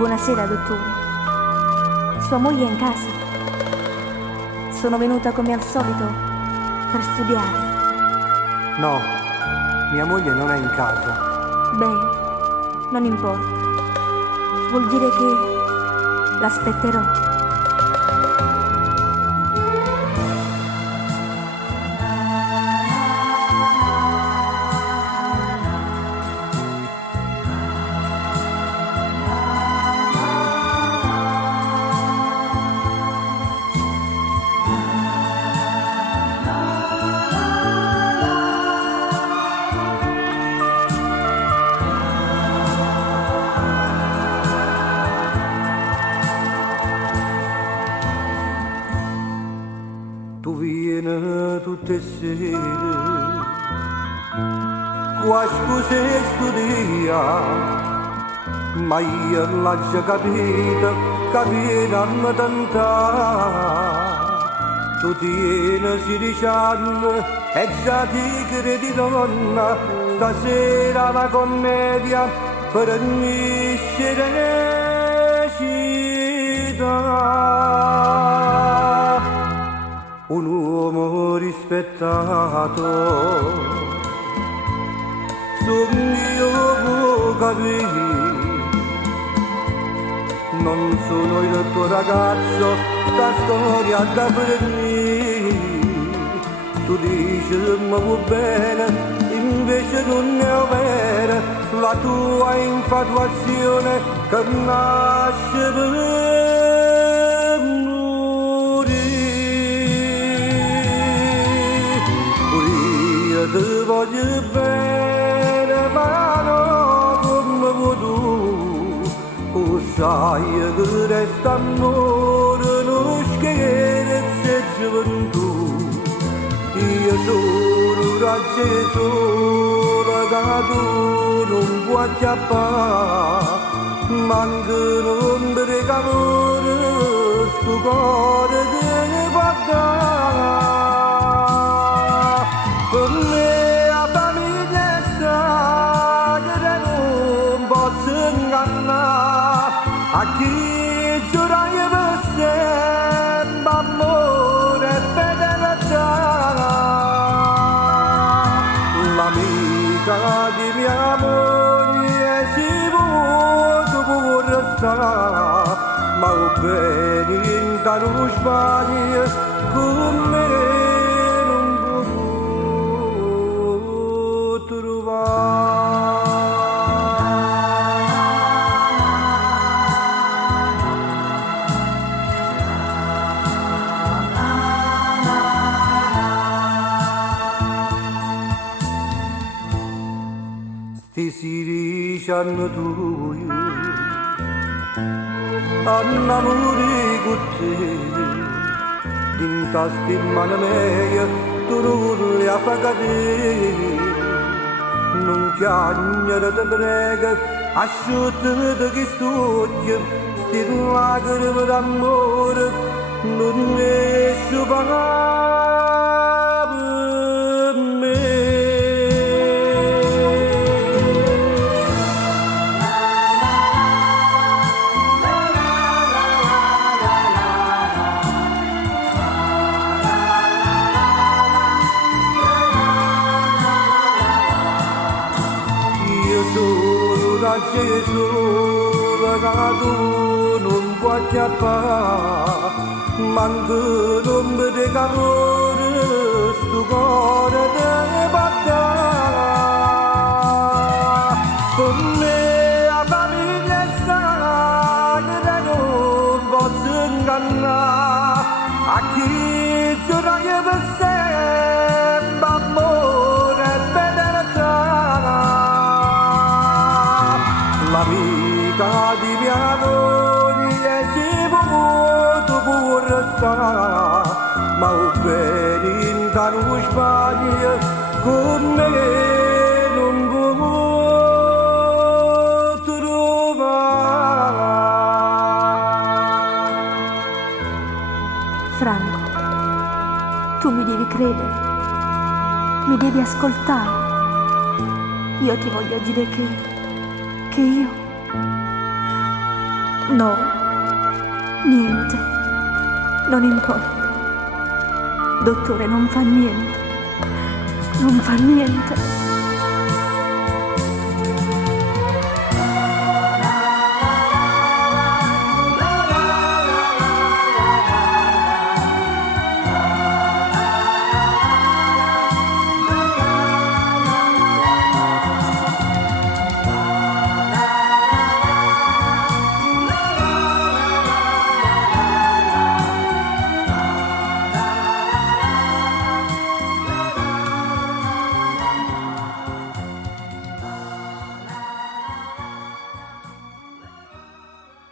Buonasera, dottore. Sua moglie è in casa? Sono venuta come al solito per studiare. No, mia moglie non è in casa. Bene, non importa. Vuol dire che l'aspetterò. Tu vieni tutte sere, qua scusi studia, ma io l'ho già capito, capiranno tanta. Tu tieni 16 anni e già ti credi donna, stasera la commedia finisce recita. Un uomo rispettato, io capire, non sono il tuo ragazzo, sta storia da finire. Tu dici ma va bene, invece non è vera, la tua infatuazione che nasce per morire. Ti voglio bene, ma non come vuoi tu sai che resta amore, non scherzi e gioventù. Io sono razza sola che tu non puoi acchiappare, manca l'ombra che amore, sto cuore te ne può dare. Per me la famiglia sa che non posso ingannare, a chi giura io per sempre amore e fedeltà. L'amica di mia moglie si può restare, ma va bene in taro Spagna con me. Sti si hanno tu, annamori con te, dinta sti mani mie, tu non li affagati. Non chiagnere te prega, asciuttami che studia, sti lacrime d'amore, non riesco a pagare per me. Gesù, che tu non puoi acchiappare, manca l'ombra di calore, sto cuore te ne batta. Per me la famiglia sa che non posso ingannare, a chi giura io per sempre amore e fedeltà. L'amica di mia moglie si può restare, ma va bene in taro Spagna con me non può trovare. Franco, tu mi devi credere, mi devi ascoltare. Io ti voglio dire che io No, niente, non importa. Dottore, non fa niente, non fa niente.